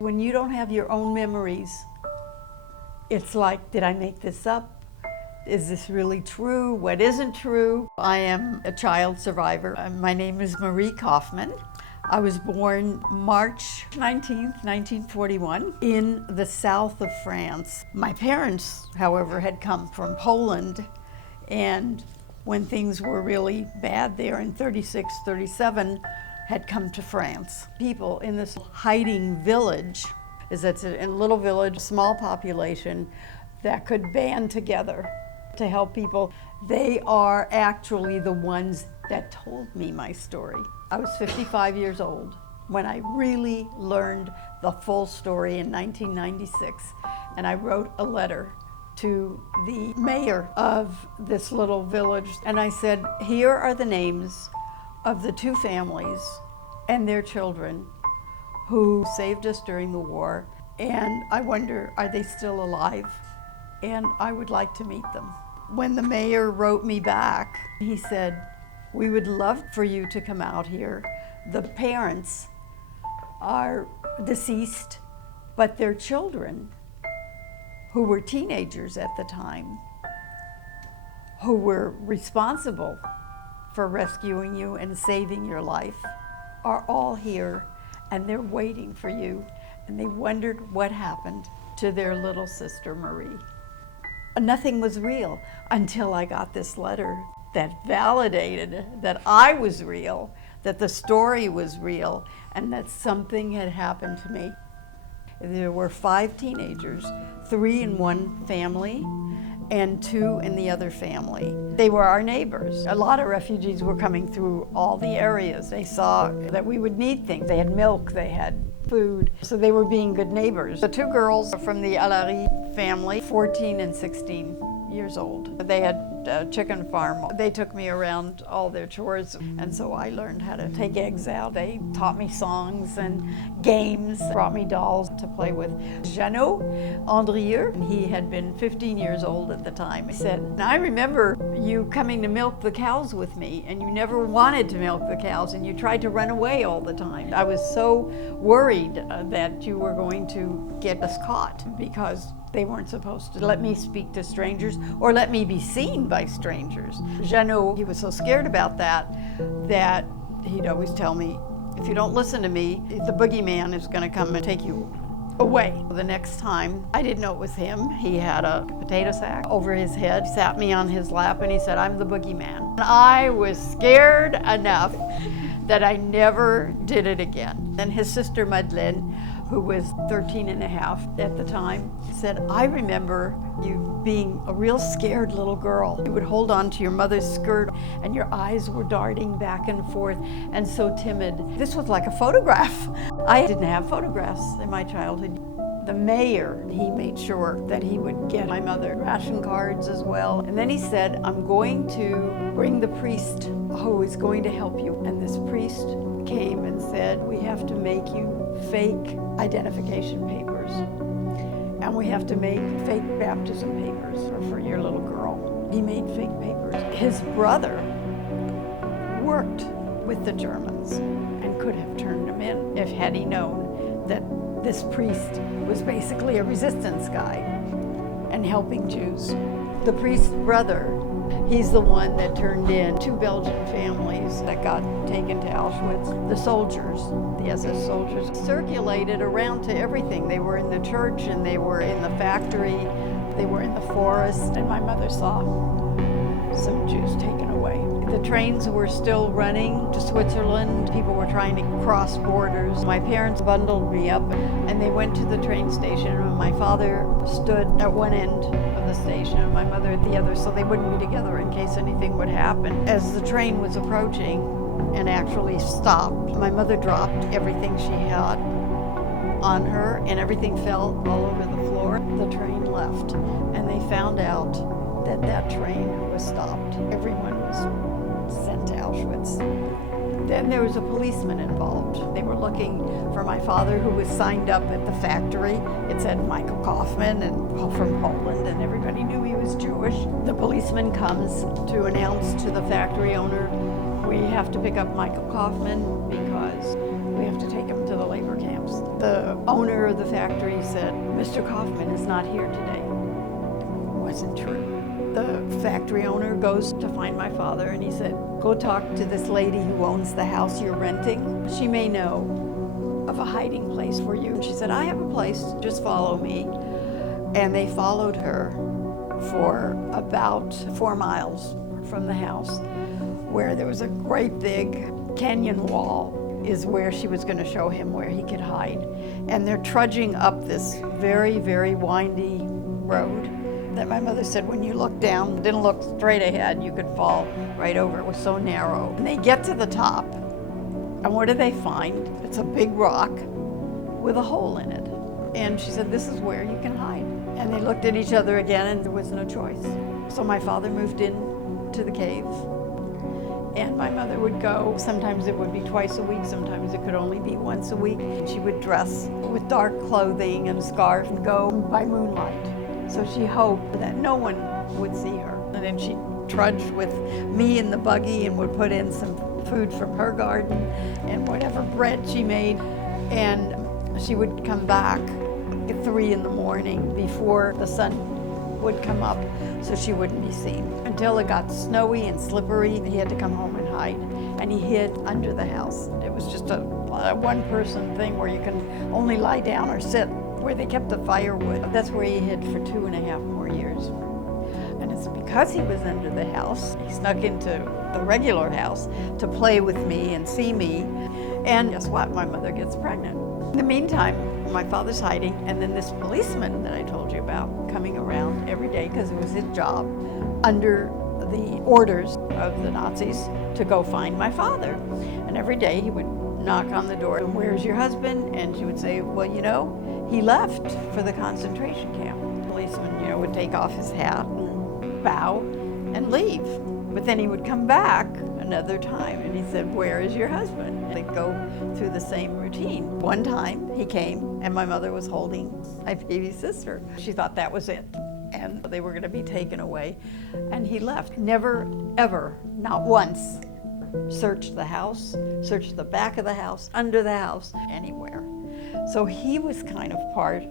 When you don't have your own memories, it's like, did I make this up? Is this really true? What isn't true? I am a child survivor. My name is Marie Kaufman. I was born March 19th, 1941, in the south of France. My parents, however, had come from Poland, and when things were really bad there in 36, 37, had come to France. People in this hiding village, it's a little village, small population that could band together to help people. They are actually the ones that told me my story. I was 55 years old when I really learned the full story in 1996, and I wrote a letter to the mayor of this little village, and I said, here are the names of the two families and their children who saved us during the war, and I wonder, are they still alive? And I would like to meet them. When the mayor wrote me back, he said, we would love for you to come out here. The parents are deceased, but their children, who were teenagers at the time, who were responsible for rescuing you and saving your life, are all here, and they're waiting for you. And they wondered what happened to their little sister, Marie. Nothing was real until I got this letter that validated that I was real, that the story was real, and that something had happened to me. There were 5 teenagers, 3 in one family and 2 in the other family. They were our neighbors. A lot of refugees were coming through all the areas. They saw that we would need things. They had milk, they had food, so they were being good neighbors. The 2 girls from the Alary family, 14 and 16 years old. They had a chicken farm. They took me around all their chores, and so I learned how to take eggs out. They taught me songs and games, brought me dolls to play with. Jeannot Andrieux, he had been 15 years old at the time. He said, I remember you coming to milk the cows with me, and you never wanted to milk the cows, and you tried to run away all the time. I was so worried that you were going to get us caught, because they weren't supposed to let me speak to strangers or let me be seen by strangers. Jeannot, he was so scared about that he'd always tell me, if you don't listen to me, the boogeyman is going to come and take you away. The next time, I didn't know it was him. He had a potato sack over his head, sat me on his lap, and he said, I'm the boogeyman. And I was scared enough that I never did it again. Then his sister Madeleine, who was 13 and a half at the time, said, I remember you being a real scared little girl. You would hold on to your mother's skirt and your eyes were darting back and forth and so timid. This was like a photograph. I didn't have photographs in my childhood. The mayor, he made sure that he would get my mother ration cards as well. And then he said, I'm going to bring the priest who is going to help you. And this priest came and said, we have to make you fake identification papers. And we have to make fake baptism papers for your little girl. He made fake papers. His brother worked with the Germans and could have turned them in if had he known that this priest was basically a resistance guy and helping Jews. The priest's brother, he's the one that turned in 2 Belgian families that got taken to Auschwitz. The soldiers, the SS soldiers, circulated around to everything. They were in the church and they were in the factory, they were in the forest, and my mother saw some Jews taken away. The trains were still running to Switzerland. People were trying to cross borders. My parents bundled me up and they went to the train station, and my father stood at one end of the station and my mother at the other, so they wouldn't be together in case anything would happen. As the train was approaching and actually stopped, my mother dropped everything she had on her and everything fell all over the floor. The train left and they found out that train was stopped. Everyone was sent to Auschwitz. Then there was a policeman involved. They were looking for my father, who was signed up at the factory. It said Michael Kaufman and from Poland, and everybody knew he was Jewish. The policeman comes to announce to the factory owner, we have to pick up Michael Kaufman because we have to take him to the labor camps. The owner of the factory said, "Mr. Kaufman is not here today." It wasn't true. The factory owner goes to find my father and he said, "Go talk to this lady who owns the house you're renting. She may know of a hiding place for you." And she said, "I have a place, just follow me." And they followed her for about 4 miles from the house, where there was a great big canyon wall is where she was going to show him where he could hide. And they're trudging up this very, very windy road that my mother said when you looked down, didn't look straight ahead, you could fall right over. It was so narrow. And they get to the top, and what do they find? It's a big rock with a hole in it. And she said, "This is where you can hide." And they looked at each other again, and there was no choice. So my father moved in to the cave, and my mother would go. Sometimes it would be twice a week, sometimes it could only be once a week. She would dress with dark clothing and a scarf and go by moonlight. So she hoped that no one would see her. And then she'd trudge with me in the buggy and would put in some food from her garden and whatever bread she made. And she would come back at 3 in the morning before the sun would come up so she wouldn't be seen. Until it got snowy and slippery, he had to come home and hide. And he hid under the house. It was just a one-person thing where you can only lie down or sit, where they kept the firewood. That's where he hid for 2.5 more years. And it's because he was under the house, he snuck into the regular house to play with me and see me. And guess what? My mother gets pregnant. In the meantime, my father's hiding, and then this policeman that I told you about coming around every day, because it was his job, under the orders of the Nazis, to go find my father. And every day he would knock on the door, and "Where's your husband?" And she would say, "Well, you know, he left for the concentration camp." The policeman, you know, would take off his hat and bow and leave. But then he would come back another time and he said, "Where is your husband?" And they'd go through the same routine. One time he came and my mother was holding my baby sister. She thought that was it, and they were going to be taken away. And he left. Never, ever, not once, searched the house, searched the back of the house, under the house, anywhere. So he was kind of part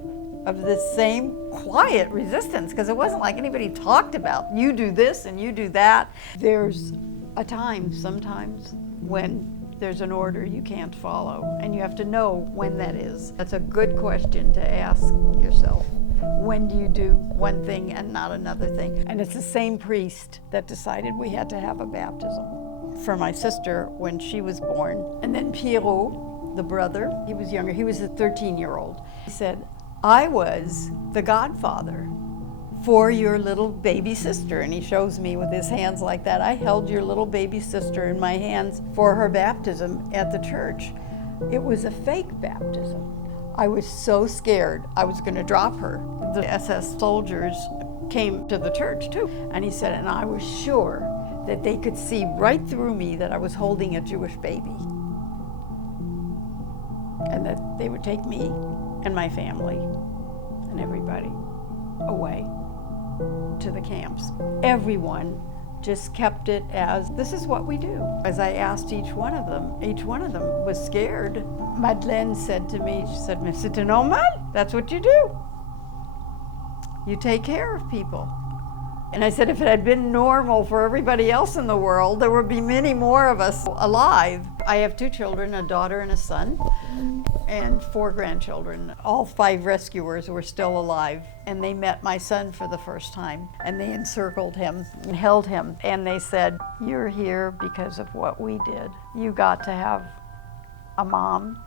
of this same quiet resistance, because it wasn't like anybody talked about, you do this and you do that. There's a time sometimes when there's an order you can't follow, and you have to know when that is. That's a good question to ask yourself. When do you do one thing and not another thing? And it's the same priest that decided we had to have a baptism for my sister when she was born. And then Pierrot, the brother, he was younger, he was a 13-year-old. He said, "I was the godfather for your little baby sister." And he shows me with his hands like that. I held your little baby sister in my hands for her baptism at the church. It was a fake baptism. I was so scared I was going to drop her. The SS soldiers came to the church too. And he said, and I was sure that they could see right through me that I was holding a Jewish baby. And that they would take me and my family and everybody away to the camps. Everyone just kept it as, this is what we do. As I asked each one of them was scared. Madeleine said to me, she said, "Mais c'est normal, that's what you do. You take care of people." And I said, if it had been normal for everybody else in the world, there would be many more of us alive. I have 2 children, a daughter and a son, and 4 grandchildren. All 5 rescuers were still alive, and they met my son for the first time, and they encircled him and held him, and they said, "You're here because of what we did. You got to have a mom,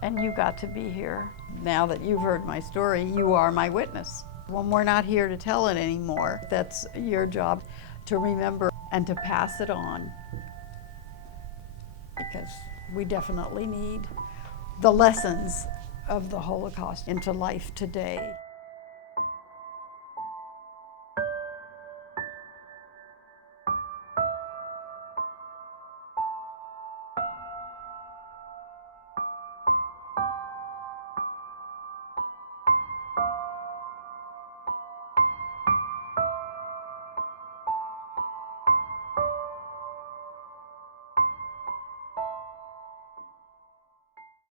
and you got to be here. Now that you've heard my story, you are my witness. When we're not here to tell it anymore, that's your job to remember and to pass it on, because we definitely need the lessons of the Holocaust into life today."